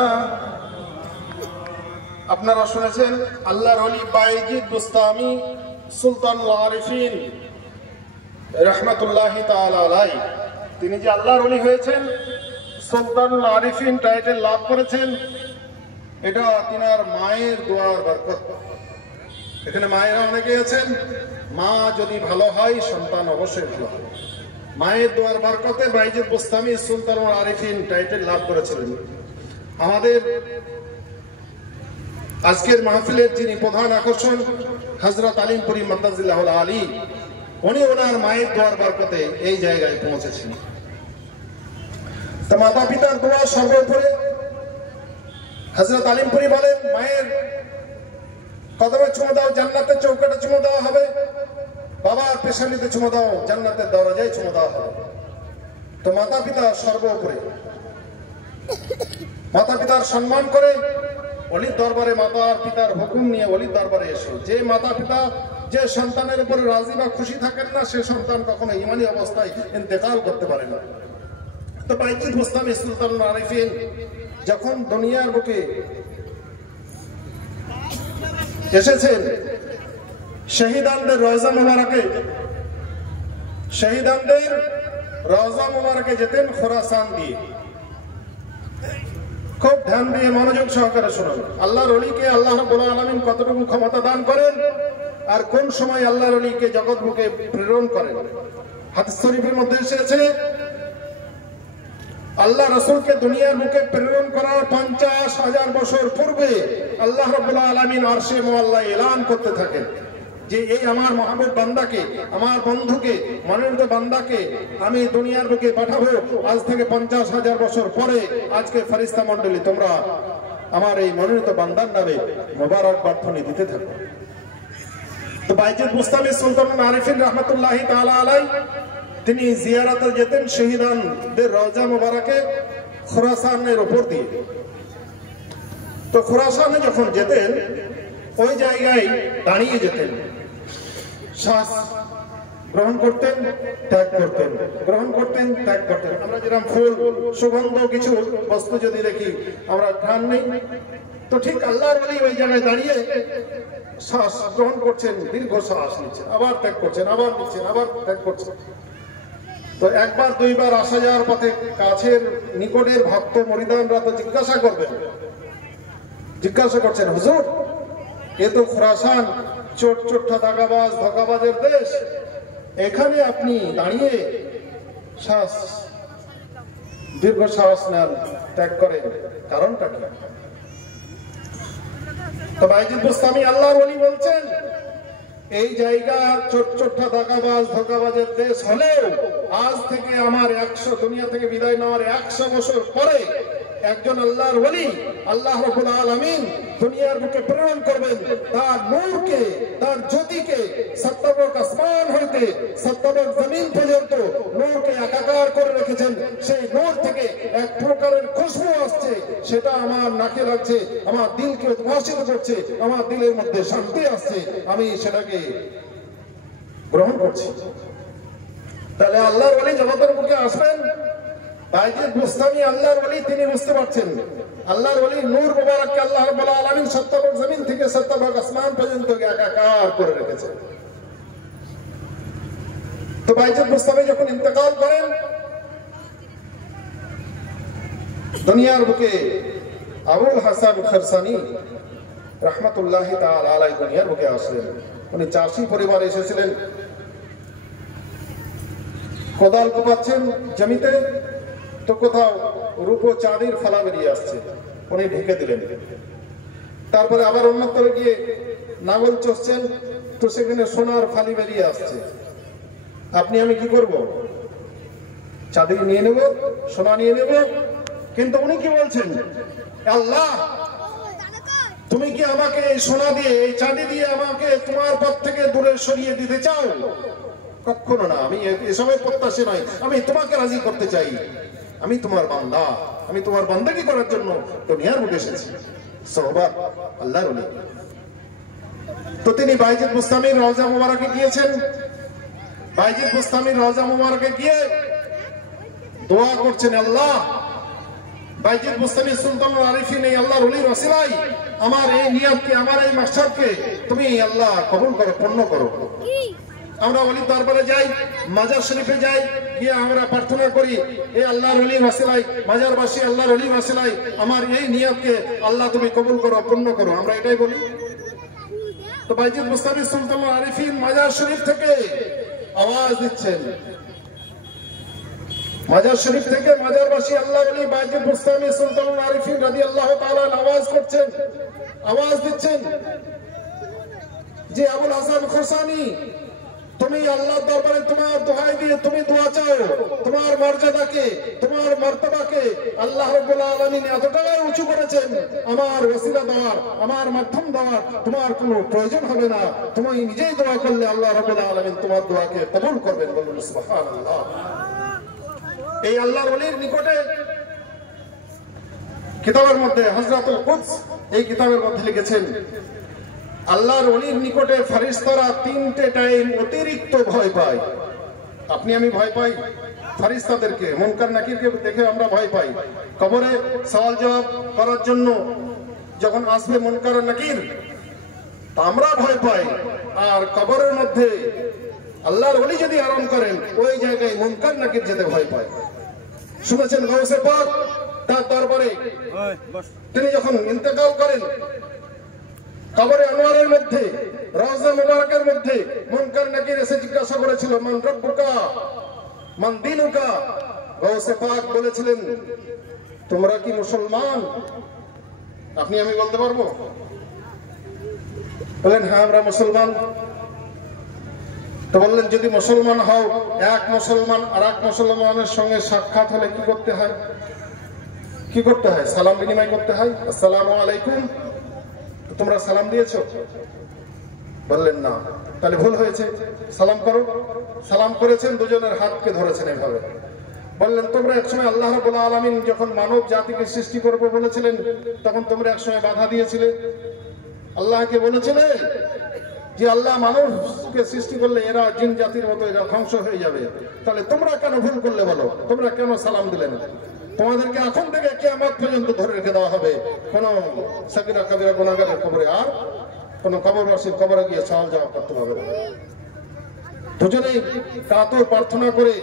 আপনারা শুনেছেন আল্লাহর ওলি বাইজিদ বুস্তামি সুলতানুল আরিফিন রাহমাতুল্লাহি তাআলা আলাইহি, তিনি যে আল্লাহর ওলি হয়েছেন, সুলতানুল আরিফিন টাইটেল লাভ করেছেন, এটা তিনার মায়ের দোয়ার বরকত। এখানে মায়েরা অনেকে আছেন, মা যদি ভালো হয় সন্তান অবশ্যই ভালো হবে। মায়ের দোয়ার বরকতে বাইজিদ বুস্তামি সুলতানুল আরিফিন টাইটেল লাভ করেছিলেন। আমাদের আজকের মাহফিলের যিনি প্রধান আকর্ষণ হযরত আলিমপুরি মাদ্দাজিল্লাহুল আলী, উনি ওনার মায়ের দোয়ার বরকতে এই জায়গায় পৌঁছেছেন। তো মাতা পিতার দোয়া সর্বোপরি। হযরত আলিমপুরি বলেন, মায়ের কদমে চুমো দাও, জান্নাতের চৌকাঠে চুমো দেওয়া হবে। বাবার পেশানিতে চুমো দাও, জান্নাতের দরজায় চুমো দেওয়া হবে। তো মাতা পিতা সর্বোপরি। মাতা পিতার সম্মান করে ওলির দরবারে, মাতার পিতার হুকুম নিয়ে ওলির দরবারে এসো। যে মাতা পিতা যে সন্তানের উপরে রাজি বা খুশি থাকেন না, সে সন্তান কখনো ইমানি অবস্থায় ইন্তেকাল করতে পারে না। তো বাইজিদ বুস্তামি সুলতানুল আরিফিন যখন দুনিয়ার বুকে এসেছেন, শহীদানদের রওজা মুবারকে যেতেন খোরাসান দিয়ে। খুব ধ্যান দিয়ে মনোযোগ সহকারে শুনুন, আল্লাহর ওলিকে আল্লাহ রাব্বুল আলামিন কতটুকু ক্ষমতা দান করেন আর কোন সময় আল্লাহর ওলিকে জগৎ বুকে প্রেরণ করেন। হাদিস শরীফের মধ্যে এসেছে, আল্লাহ রাসূলকে দুনিয়ার বুকে প্রেরণ করার 50,000 বছর পূর্বে আল্লাহ রাব্বুল আলামিন আরশে মুআল্লায় এলান করতে থাকেন যে এই আমার মাহবুব বান্দাকে, আমার বন্ধুকে, মনোনীত বান্দাকে আমি দুনিয়ার বুকে পাঠাবো আজ থেকে 50,000 বছর পরে। আজকে ফেরেশতা মণ্ডলী তোমরা আমার এই মনোনীত বান্দার নামে মোবারক প্রার্থনা দিতে থাকো। তো বাইজিদ বুস্তামি সুলতানুল আরিফিন রাহমাতুল্লাহি তাআলা আলাইহি তিনি জিয়ারাতে যেতেন শহীদানদের রওজা মুবারকে, খোরাসানের ওপর দিয়ে। তো খোরাসানে যখন যেতেন ওই জায়গায় দাঁড়িয়ে যেতেন, শ্বাস গ্রহণ করতেন, ত্যাগ করতেন, গ্রহণ করতেন, ত্যাগ করতেন। আমরা যেরকম ফুল সুগন্ধ কিছু বস্তু যদি দেখি আমরা ঘ্রাণ নেই, তো ঠিক আল্লাহর ওলি ওই জায়গায় দাঁড়িয়ে শ্বাস গ্রহণ করছেন, দীর্ঘ শ্বাস নিচ্ছেন, আবার ত্যাগ করছেন, আবার নিচ্ছেন, আবার ত্যাগ করছেন। তো একবার দুইবার আসা যাওয়ার পথে কাছের নিকটের ভক্ত মরিদানরা তো জিজ্ঞাসা করছেন, হুজুর এ তো খোরাসান চোট চোট্টা দাগাবাজ ধোঁকাবাজের দেশ, এখানে আপনি দাঁড়িয়ে শ্বাস দীর্ঘ শ্বাস নেন, ত্যাগ করেন, কারণটা কি? তো বাইজিদ বুস্তামি আল্লাহর ওলি বলছেন, এই জায়গা চোট চোট্টা দাগাবাজ ধোঁকাবাজের দেশ হলেও আজ থেকে আমার 100 দুনিয়া থেকে বিদায় নেওয়ার 100 বছর পরে একজন আল্লাহর ওলি আল্লাহ রাব্বুল আলামিন দুনিয়ার বুকে প্রেরণ করবেন। তার নূরকে, তার জ্যোতিকে সত্তবক আসমান হইতে সত্তবক জমিন পর্যন্ত নূরকে একাকার করে রেখেছেন। সেই নূর থেকে এক প্রকারের খুশবু আসছে, সেটা আমার নাকে লাগছে, আমার দিলকে উদ্ভাসিত করছে, আমার দিলের মধ্যে শান্তি আসছে, আমি সেটাকে গ্রহণ করছি। তাহলে আল্লাহর ওলি জগতের বুকে আসবেন, বাইজিদ বুস্তামি আল্লাহর ওলি, তিনি বুঝতে পারছেন আল্লাহর ওলি নূর মুবারককে আল্লাহ রাব্বুল আলামিন সত্তবক জমিন থেকে সত্তবক আসমান পর্যন্ত একাকার করে রেখেছেন। তো বাইজিদ বুস্তামি যখন ইন্তেকাল করেন, দুনিয়ার বুকে আবুল হাসান খরসানি রাহমাতুল্লাহি তাআলা আলাইহি দুনিয়ার বুকে আসলেন। উনি চাষী পরিবারে এসেছিলেন, কোদাল কোপাচ্ছেন জমিতে, তো কোথাও রূপো চাঁদির ফালা বেরিয়ে আসছে, উনি ঢেকে দিলেন। তারপরে আবার অন্যত্র গিয়ে নাঙল চষছেন, তো সেখানে সোনার ফালি বেরিয়ে আসছে। আপনি আমি কি করব? চাঁদি নিয়ে নেব, সোনা নিয়ে নেব। কিন্তু উনি কি বলছেন? আল্লাহ, তুমি কি আমাকে এই সোনা দিয়ে, এই চাঁদি দিয়ে আমাকে তোমার পথ থেকে দূরে সরিয়ে দিতে চাও? কখনো না, আমি এসবের প্রত্যাশী নয়, আমি তোমাকে রাজি করতে চাই। আমি তোমার বান্দা, আমি তোমার বান্দাগি করার জন্য দুনিয়ার বুকে এসেছি। সোহবাত আল্লাহর ওলি। তো তিনি বাইজিদ বুস্তামির রওজা মুবারকে গিয়েছেন। বাইজিদ বুস্তামির রওজা মুবারকে গিয়ে দোয়া করছেন, আল্লাহ, বাইজিদ বুস্তামি সুলতানুল আরিফিন এই আল্লাহর ওলির ওসিলায় আমার এই নিয়তকে, আমার এই মাকসাদকে তুমি আল্লাহ কবুল করো, পূর্ণ করো। আমরা ওলির দরবারে যাই, মাজার শরীফে যাই, গিয়ে আমরা প্রার্থনা করি, এই আল্লাহর ওলির ওসিলায়, মাজারবাসী আল্লাহর ওলির ওসিলায় আমার এই নিয়তকে আল্লাহ তুমি কবুল করো, পূর্ণ করো, আমরা এটাই বলি। তো বাইজিদ বুস্তামি সুলতানুল আরিফিন মাজার শরীফ থেকে আওয়াজ দিচ্ছেন, মাজার শরীফ থেকে মাজারবাসী আল্লাহর ওলি বাইজিদ বুস্তামি সুলতানুল আরিফিন রাদিয়াল্লাহু তাআলা আওয়াজ করছেন, আওয়াজ দিচ্ছেন যে আবুল হাসান খোরসানি, তুমি আল্লাহর দরবারে তোমার দোহাই দিয়ে তুমি দোয়া চাও, তোমার মর্যাদাকে, তোমার মর্তবাকে আল্লাহ রাব্বুল আলামিন এতটাই উঁচু করেছেন, আমার ওসিলা দেওয়ার, আমার মাধ্যম দেওয়ার তোমার কোনো প্রয়োজন হবে না। তুমি নিজেই দোয়া করলে আল্লাহ রাব্বুল আলামিন তোমার দোয়াকে কবুল করবেন। বলুন সুবহানাল্লাহ। এই আল্লাহর ওলির নিকটে কিতাবের মধ্যে হযরতুল কুদস এই কিতাবের মধ্যে লিখেছেন, আল্লাহর ওলির নিকটে ফেরেশতারা 3টে টাইম অতিরিক্ত ভয় পায়। আপনি আমি ভয় পাই ফেরেশতাদেরকে, মুনকার নাকিরকে দেখে আমরা ভয় পাই। কবরে সওয়াল জবাব করার জন্য যখন আসবে মুনকার নাকির, তা আমরা ভয় পাই। আর কবরের মধ্যে আল্লাহর ওলি যদি আরাম করেন, ওই জায়গায় মুনকার নাকির যেতে ভয় পায়। শুনেছেন গাউসে পাক তার দরবারে তিনি যখন ইন্তেকাল করেন, কবরে আনোয়ারের মধ্যে, রওজা মুবারকের মধ্যে মুনকার নাকির এসে জিজ্ঞাসা করেছিল, মান রব্বুকা মান দীনুকা। গাউসে পাক বলেছিলেন, তোমরা কি মুসলমান? আপনি আমি বলতে পারবো? বলেন হ্যাঁ আমরা মুসলমান। তো বললেন, যদি মুসলমান হও, এক মুসলমান আর এক মুসলমানের সঙ্গে সাক্ষাৎ হলে কি করতে হয়? কি করতে হয়? সালাম বিনিময় করতে হয়। আসসালামু আলাইকুম। তোমরা সালাম দিয়েছো? বললেন না। তাহলে ভুল হয়েছে, সালাম করো। সালাম করেছেন, দুজনের হাতকে ধরেছেন এভাবে। বললেন তোমরা একসময় আল্লাহ রাব্বুল আলামিন যখন মানব জাতিকে সৃষ্টি করবে বলেছিলেন তখন তোমরা একসময় বাধা দিয়েছিলে, আল্লাহকে বলেছিলে যে আল্লাহ মানুষকে সৃষ্টি করলে এরা জিন জাতির মতো এরা ধ্বংস হয়ে যাবে, তাহলে তোমরা কেন ভুল করলে বলো, তোমরা কেন সালাম দিলে না? তোমাদেরকে এখন থেকে কিয়ামত পর্যন্ত ধরে রেখে দেওয়া হবে, কোন সাকিরা কাবিরা গুনাহগারের কবরে আর কোন কবরবাসীর কবরে গিয়ে সওয়াল জবাব করতে হবে না। দুজনেই কাতর প্রার্থনা করে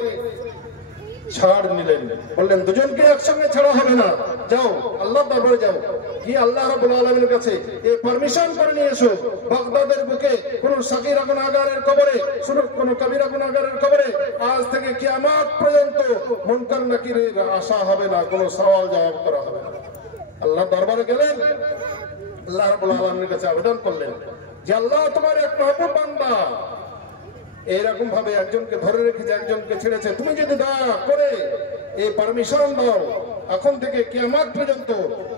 ছাড় নিলেন, বললেন দুজনকে একসঙ্গে ছাড়া হবে না, যাও আল্লাহর দরবারে যাও, কি আল্লাহ রাব্বুল আলামিনের কাছে এই পারমিশন করে নিয়ে এসো বাগদাদের বুকে কোন সাকিরা গুনাহগারের কবরে, কোন কাবিরা গুনাহগারের কবরে আজ থেকে কিয়ামত পর্যন্ত মুনকার নাকিরের আশা হবে না, কোন সওয়াল জবাব করা হবে না। আল্লাহর দরবারে গেলেন, আল্লাহ রাব্বুল আলামিনের কাছে আবেদন করলেন যে আল্লাহ তোমার এক মাহবুব বান্দা এইরকম ভাবে একজনকে ধরে রেখেছে, একজনকে ছেড়েছে, তুমি যদি দয়া করে এই পারমিশন দাও এখন থেকে কিয়ামত পর্যন্ত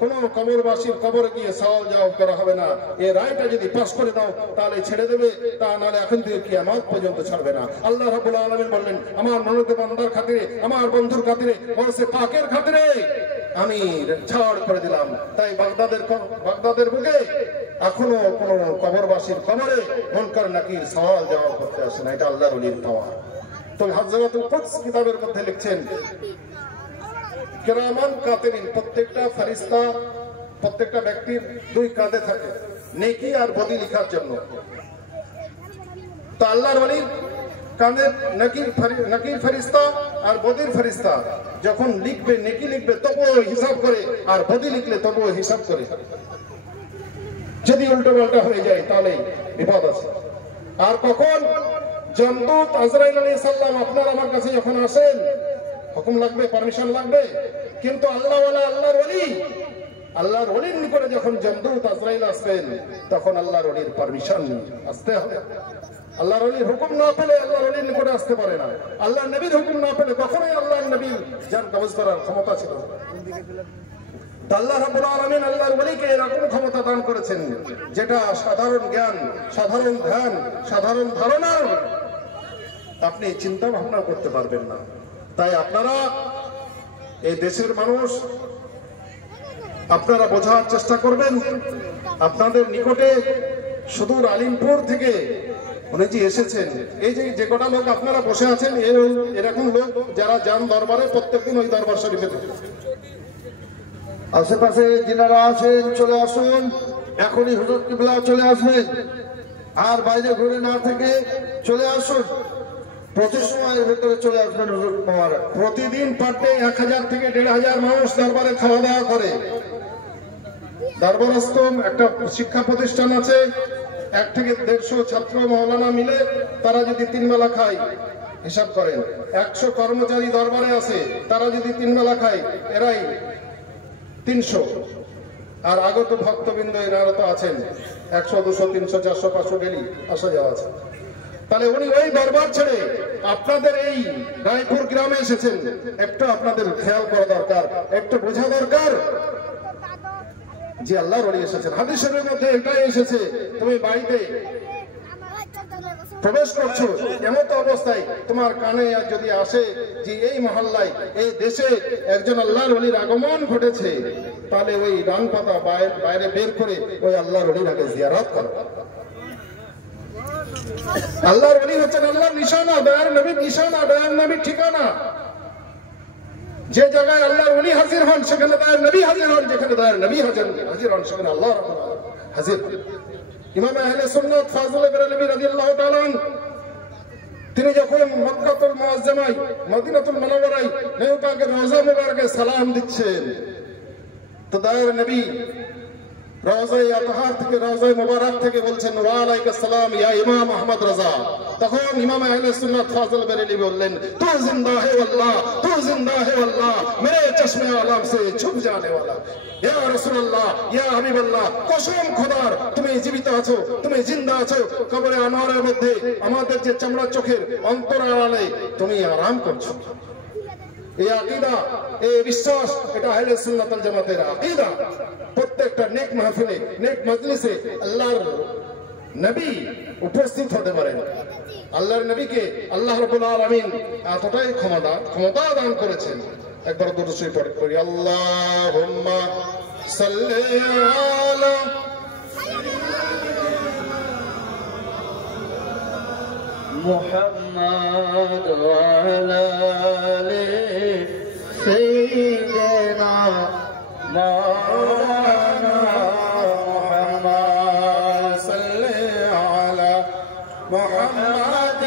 কোন কবরবাসীর কবরে গিয়ে সওয়াল জবাব করা হবে না, এই রায়টা যদি পাস করে দাও তাহলে ছেড়ে দেবে, তা নাহলে এখন থেকে কিয়ামত পর্যন্ত ছাড়বে না। আল্লাহ রাব্বুল আলামিন বললেন আমার মনোনীত বান্দার খাতিরে, আমার বন্ধুর খাতিরে, ওরসে পাকের খাতিরে আমি ছাড় করে দিলাম। তাই বাগদাদের বুকে এখনো কোন কবরবাসীর কবরে মুনকার নাকির সওয়াল জবাব করতে আসে না, এটা আল্লাহর ওলির পাওয়া। তো হাজরাতুল কুদস কিতাবের মধ্যে লিখছেন কিরামান কাতিবিন, প্রত্যেকটা ফেরেশতা প্রত্যেকটা ব্যক্তির দুই কাঁধে থাকে নেকি আর বদি লেখার জন্য। তো আল্লাহর ওলির কাঁধে নাকির ফেরেশতা আর বদির ফেরেশতা যখন লিখবে, নেকি লিখবে তবুও হিসাব করে, আর বদি লিখলে তবুও হিসাব করে। যদি উল্টো পাল্টা হয়ে যায় তাহলে বিপদ আছে। আর কখন জমদূত আজরাইল আলাইহিস সালাম আপনার আমার কাছে যখন আসেন হুকুম লাগবে, পারমিশন লাগবে, কিন্তু আল্লাহর ওলির নিকটে যখন জমদূত আজরাইল আসবেন তখন আল্লাহর ওলির পারমিশন আসতে হবে। আল্লাহর ওলির হুকুম না পেলে আল্লাহর ওলির নিকটে আসতে পারে না, আল্লাহর নবীর হুকুম না পেলে কখনোই আল্লাহর নবীর জান কবজ করার ক্ষমতা ছিল না। আল্লাহ রাব্বুল আলামিন আল্লাহর ওলিকে এরকম ক্ষমতা দান করেছেন যেটা সাধারণ জ্ঞান, সাধারণ ধ্যান, সাধারণ ধারণা আপনি চিন্তা ভাবনা করতে পারবেন না। তাই আপনারা এই দেশের মানুষ আপনারা বোঝার চেষ্টা করবেন, আপনাদের নিকটে সুদূর আলিমপুর থেকে উনি যে এসেছেন, এই যে কটা লোক আপনারা বসে আছেন এরকম লোক যারা যান দরবারে প্রত্যেকদিন ওই দরবার শরীফে থাকে। আশেপাশে যিনারা আছেন চলে আসুন, এখনই হুজুর কিবলা চলে আসবেন, আর বাইরে ঘুরে না থেকে চলে আসুন, প্রতি সময়ের ভেতরে চলে আসবেন হুজুর মোবারক। প্রতিদিন পার ডে 1000 থেকে 1500 মানুষ দরবারে খাওয়া দাওয়া করে। দরবারস্থ একটা শিক্ষা প্রতিষ্ঠান আছে, 1 থেকে 150 ছাত্র মাওলানা মিলে তারা যদি 3 বেলা খায় হিসাব করেন, 100 কর্মচারী দরবারে আছে তারা যদি 3 বেলা খায় এরাই 300, আর আগত ভক্তবৃন্দ এনারা তো আছেন 100, 200, 300, 400, 500 ডেলি আসা যাওয়া আছে। তাহলে উনি ওই দরবার ছেড়ে আপনাদের এই রায়পুর গ্রামে এসেছেন, একটু আপনাদের খেয়াল করা দরকার, একটু বোঝা দরকার যে আল্লাহর ওলি এসেছেন। হাদিসের মধ্যে এটাই এসেছে, তুমি বাড়িতে প্রবেশ করছো এমন তো অবস্থায় তোমার কানে যদি আসে যে এই মহল্লায়, এই দেশে একজন আল্লাহর ওলির আগমন ঘটেছে, তাহলে ওই ডান পাতা বাইরে বের করে ওই আল্লাহর ওলির আগে জিয়ারত করো। আল্লাহর ওলি হচ্ছেন আল্লাহর নিশানা, দয়ার নবীর নিশানা, দয়ার নবীর ঠিকানা। যে জায়গায় আল্লাহর ওলি হাজির হন সেখানে দয়ার নবী হাজির হন, যেখানে দয়ার নবী হাজির হন সেখানে আল্লাহ হাজির। ইমাম আহলে সুন্নাত ফাজল বেরেলভী রাদিয়াল্লাহু তাআলা আনহু তিনি যখন মক্কাতুল মুআজ্জামায় মদিনাতুল মুনাওয়ারায় নবী পাকের রওজা মুবারকে সালাম দিচ্ছেন, তো দয়ার নবী রওজায়ে আতহার থেকে, রওজায়ে মুবারক থেকে বলছেন ওয়া আলাইকুস সালাম ইয়া ইমাম আহমদ রাজা। তখন ইমাম আহলে সুন্নাত ফাজল বেরেলভী বললেন তু জিন্দা হে আল্লাহ, তু জিন্দা হে আল্লাহ, মেরে চশমে আলম সে ছুপ জানে ওয়ালা, ইয়া রাসূলুল্লাহ, ইয়া হাবিবাল্লাহ, কসম খোদার তুমি জীবিত আছো, তুমি জিন্দা আছো, কবরে আনোয়ারের মধ্যে আমাদের যে চামড়া চোখের অন্তরালে তুমি আরাম করছো। এই আকীদা, এই বিশ্বাস, এটা আহলে সুন্নাত ওয়াল জামাতের আকীদা। প্রত্যেকটা নেক মাহফিলে, নেক মজলিসে আল্লাহর নবী উপস্থিত হতে পারেন। আল্লাহর নবীকে আল্লাহ রাব্বুল আলামিন এতটাই ক্ষমতা দান করেছেন। একবার দুরূদ শরীফ পড়ি, আল্লাহুম্মা সাল্লি আলা محمد وعلى آل سيدنا مولانا محمد صل على محمد